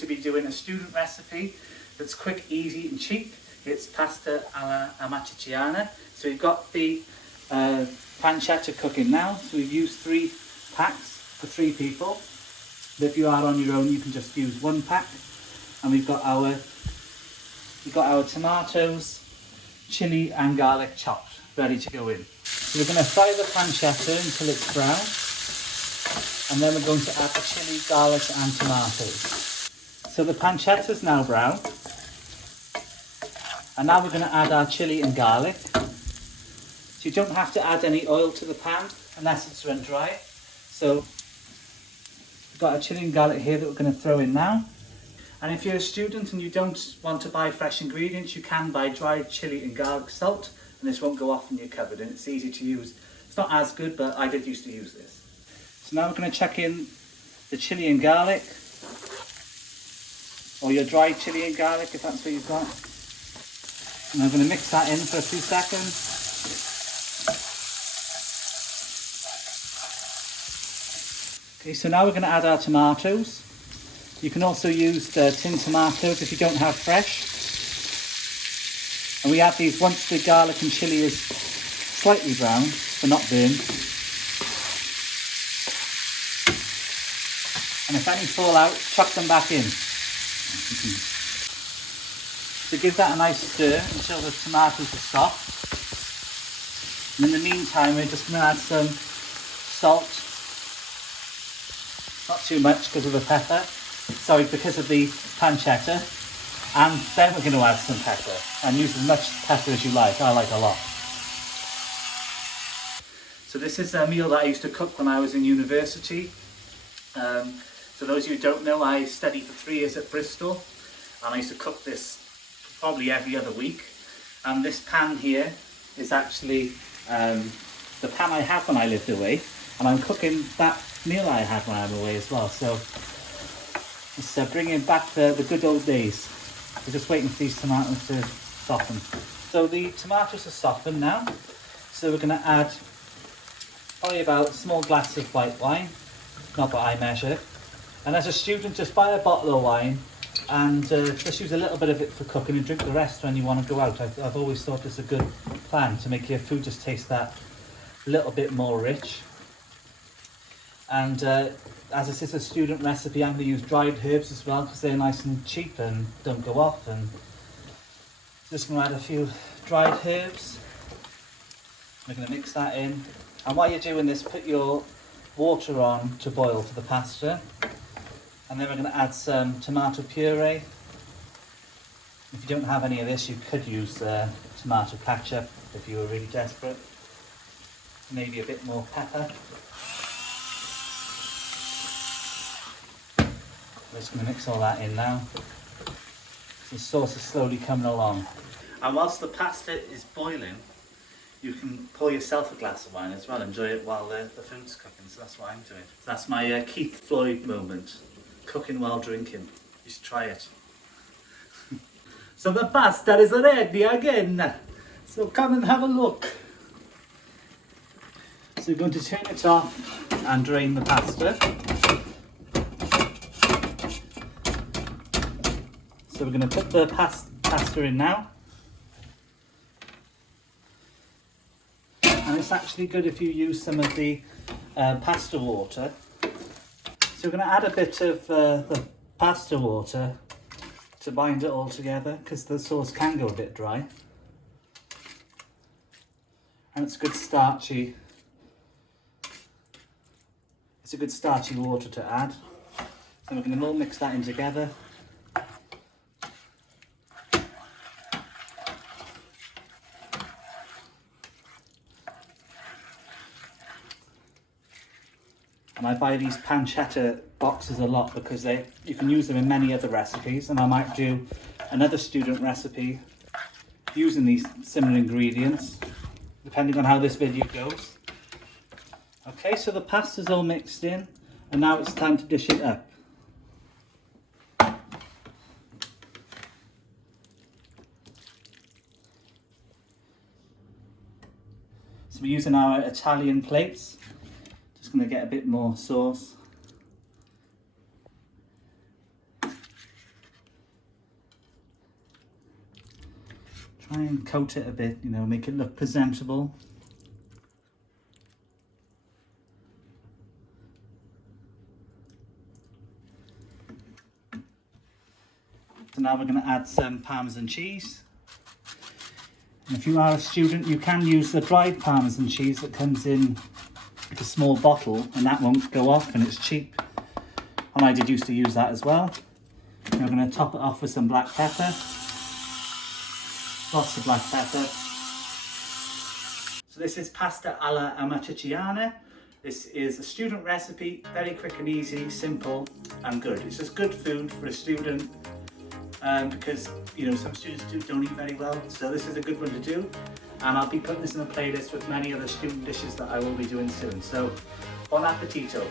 to be doing a student recipe that's quick, easy and cheap. It's pasta alla Amatriciana. So we've got the pancetta cooking now. So we've used 3 packs for 3 people. But if you are on your own, you can just use 1 pack. And we've got our tomatoes, chilli and garlic chopped, ready to go in. So we're going to fry the pancetta until it's brown. And then we're going to add the chilli, garlic and tomatoes. So the pancetta is now brown. And now we're going to add our chilli and garlic. So you don't have to add any oil to the pan unless it's run dry. So we've got our chilli and garlic here that we're going to throw in now. And if you're a student and you don't want to buy fresh ingredients, you can buy dried chilli and garlic salt, and this won't go off in your cupboard, and it's easy to use. It's not as good, but I did used to use this. So now we're going to chuck in the chilli and garlic, or your dried chilli and garlic if that's what you've got. And I'm going to mix that in for a few seconds. Okay, so now we're going to add our tomatoes. You can also use tinned tomatoes if you don't have fresh. And we add these once the garlic and chilli is slightly brown, but not burned. And if any fall out, chuck them back in. So give that a nice stir until the tomatoes are soft. And in the meantime, we're just going to add some salt. Not too much because of the pepper. Sorry, because of the pancetta. And then we're going to add some pepper. And use as much pepper as you like. I like a lot. So this is a meal that I used to cook when I was in university. So those of you who don't know, I studied for 3 years at Bristol. And I used to cook this probably every other week. And this pan here is actually the pan I had when I lived away. And I'm cooking that meal I had when I'm away as well. So it's bringing back the good old days. We're just waiting for these tomatoes to soften. So the tomatoes are softened now. So we're going to add probably about a small glass of white wine. Not that I measure. And as a student, just buy a bottle of wine and just use a little bit of it for cooking and drink the rest when you want to go out. I've always thought it's a good plan to make your food just taste that little bit more rich. And as this is a student recipe, I'm going to use dried herbs as well because they're nice and cheap and don't go off. And just going to add a few dried herbs. We're going to mix that in. And while you're doing this, put your water on to boil for the pasta. And then we're going to add some tomato puree. If you don't have any of this, you could use tomato ketchup if you were really desperate. Maybe a bit more pepper. I'm just going to mix all that in now. The sauce is slowly coming along. And whilst the pasta is boiling, you can pour yourself a glass of wine as well. Enjoy it while the food's cooking. So that's what I'm doing. So that's my Keith Floyd moment. Cooking while drinking. You should try it. So the pasta is ready again. So come and have a look. So we're going to turn it off and drain the pasta. So we're going to put the pasta in now. And it's actually good if you use some of the pasta water. So we're going to add a bit of the pasta water to bind it all together because the sauce can go a bit dry. And it's good starchy. It's a good starchy water to add. So we're going to all mix that in together. And I buy these pancetta boxes a lot because you can use them in many other recipes, and I might do another student recipe using these similar ingredients, depending on how this video goes. Okay, so the pasta's all mixed in, and now it's time to dish it up. So we're using our Italian plates. Just going to get a bit more sauce. Try and coat it a bit, you know, make it look presentable. So now we're going to add some Parmesan cheese. And if you are a student, you can use the dried Parmesan cheese that comes in like a small bottle, and that won't go off and it's cheap. And I did used to use that as well. And we're going to top it off with some black pepper. Lots of black pepper. So this is pasta alla Amatriciana. This is a student recipe, very quick and easy, simple and good. It's just good food for a student because, you know, some students don't eat very well. So this is a good one to do. And I'll be putting this in a playlist with many other student dishes that I will be doing soon. So, buon appetito.